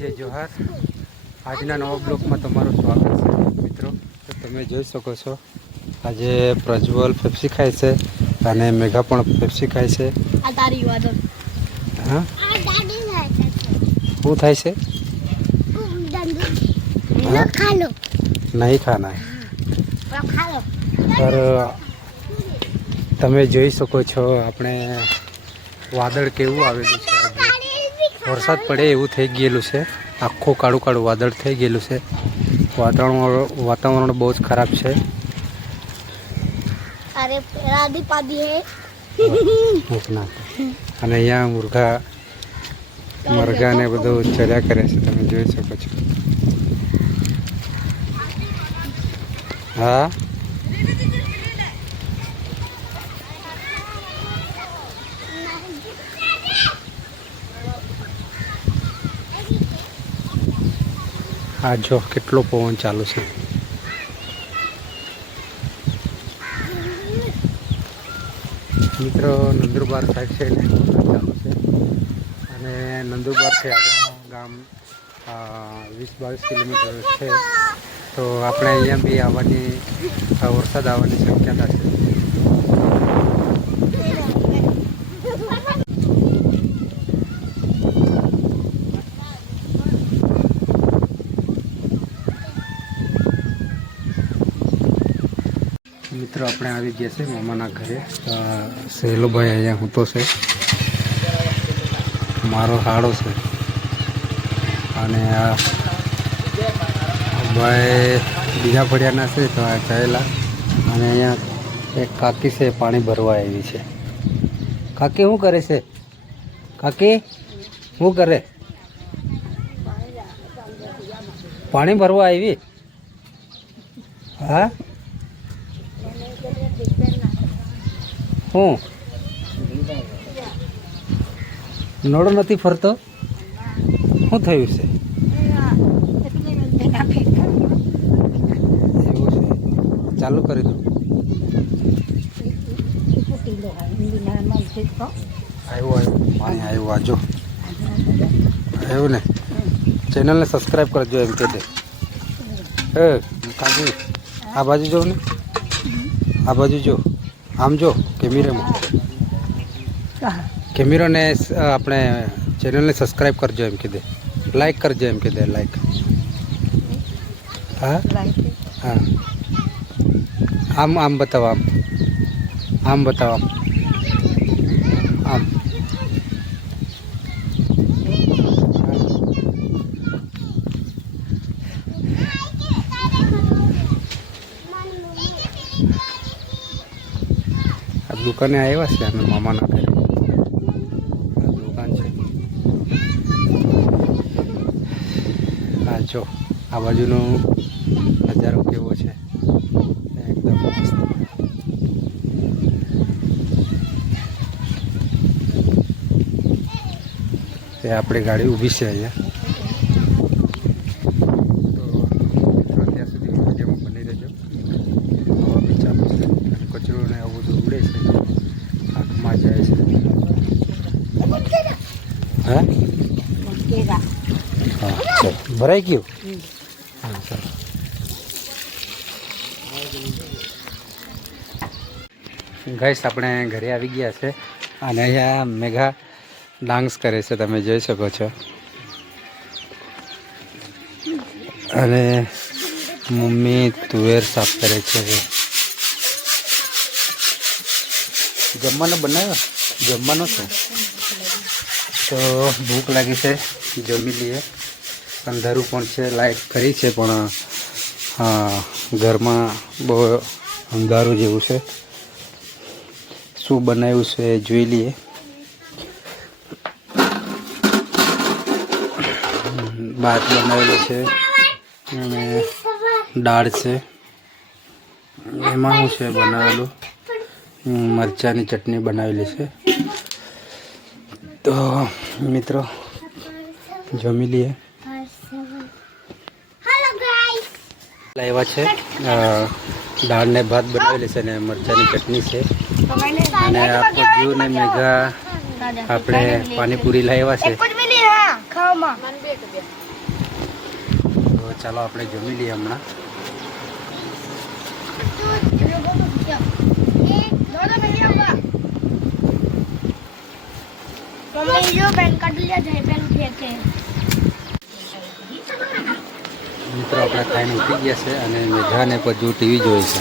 જય જોહાર। આજના નવા બ્લોગમાં તમારું સ્વાગત છે મિત્રો। તો તમે જોઈ શકો છો આજે પ્રજ્વલ પેપ્સી ખાય છે અને મેઘા પણ પેપ્સી ખાય છે। આ તારી વાદળ હા આ દાદી થાય છે શું થાય છે? ना खा लो नहीं खाना है खा लो पर તમે જોઈ શકો છો આપણે વાદળ કેવું આવેલું છે। વરસાદ પડે એવું થઈ ગયેલું છે। આખું કાળું કાળું વાદળ થઈ ગયેલું છે। વાતાવરણ બહુ જ ખરાબ છે। अरे राधी पादी है અને અહીંયા મરઘાને બધું ચર્યા કરે છે તમે જોઈ શકો છો। હા આ જો કેટલો પવન ચાલુ છે। મિત્રો નંદુરબાર સાઈડ છે ને ચાલુ છે અને નંદુરબારથી આગળ ગામ 20-22 કિલોમીટર છે। તો આપણે અહીંયા બી આવવાની વરસાદ આવવાની શક્યતા છે। મિત્રો આપણે આવી ગયા છે મામાના ઘરે। સહેલોભાઈ અહીંયા હૂતો છે, મારો હાડો છે અને આ ભાઈ બીજા ફળિયાના છે તો આ ચાયેલા અને અહીંયા એક કાકી છે પાણી ભરવા આવી છે। કાકી શું કરે છે? કાકી શું કરે? પાણી ભરવા આવી? હા હું નળો નથી ફરતો? શું થયું છે? એવું છે, ચાલુ કરી દો। આવ્યું પાણી આવ્યું આજો આવ્યું ને। ચેનલને સબસ્ક્રાઈબ કરજો એમ કે દે। કાકી આ બાજુ જો ને, આ બાજુ જો, આમ જો કેમેરાને આપણે ચેનલને સબસ્ક્રાઈબ કરજો એમ કીધે, લાઈક કરજો એમ કીધે, લાઈક। હા હા આમ આમ બતાવો, આમ બતાવો, આમ દુકાને આવ્યા છે અમે મામાના ઘરે। દુકાન છે આ જો, આ બાજુનો નજારો કેવો છે એકદમ મસ્ત। તે આપણી ગાડી ઊભી છે અહીંયા। તો મિત્રો ત્યાં સુધી વિડીયોમાં બની રહેજો। હવા બી ચાલુ છે અને કચરો ને આવું બધું ઉડે છે, આંખમાં જાય છે। હા હા ચાલો ભરાઈ ગયું? હા ચાલો। ગાઈસ આપણે ઘરે આવી ગયા છે અને અહીંયા મેઘા ડાન્સ કરે છે તમે જોઈ શકો છો અને મમ્મી તુવેર સાફ કરે છે। જમવાનો બનાવ્યો? જમવાનો છે તો ભૂખ લાગી છે, જમી લઈએ। અંધારું પણ છે, લાઈટ કરી છે પણ ઘરમાં બહુ અંધારું જેવું છે। શું બનાવ્યું છે જોઈ લઈએ। ભાત બનાવેલો છે અને દાળ છે, એમાં શું છે બનાવેલું? મરચાંની ચટણી બનાવેલી છે। તો મિત્રો જમી લઈએ। લાવ્યા છે દાળ ને ભાત બનાવેલી છે ને મરચાંની ચટણી છે અને આ પજ્જુ ને મેઘા આપણે પાણીપુરી લાવ્યા છે। ચાલો આપણે જમી લઈએ હમણાં. મમ્મી જો પેન કાર્ડ લે જાય પેન ફેંકે. મિત્રો આપણે ખાઈને ઉઠી ગયા છે અને મેઘાને બધું ટીવી જોઈ છે.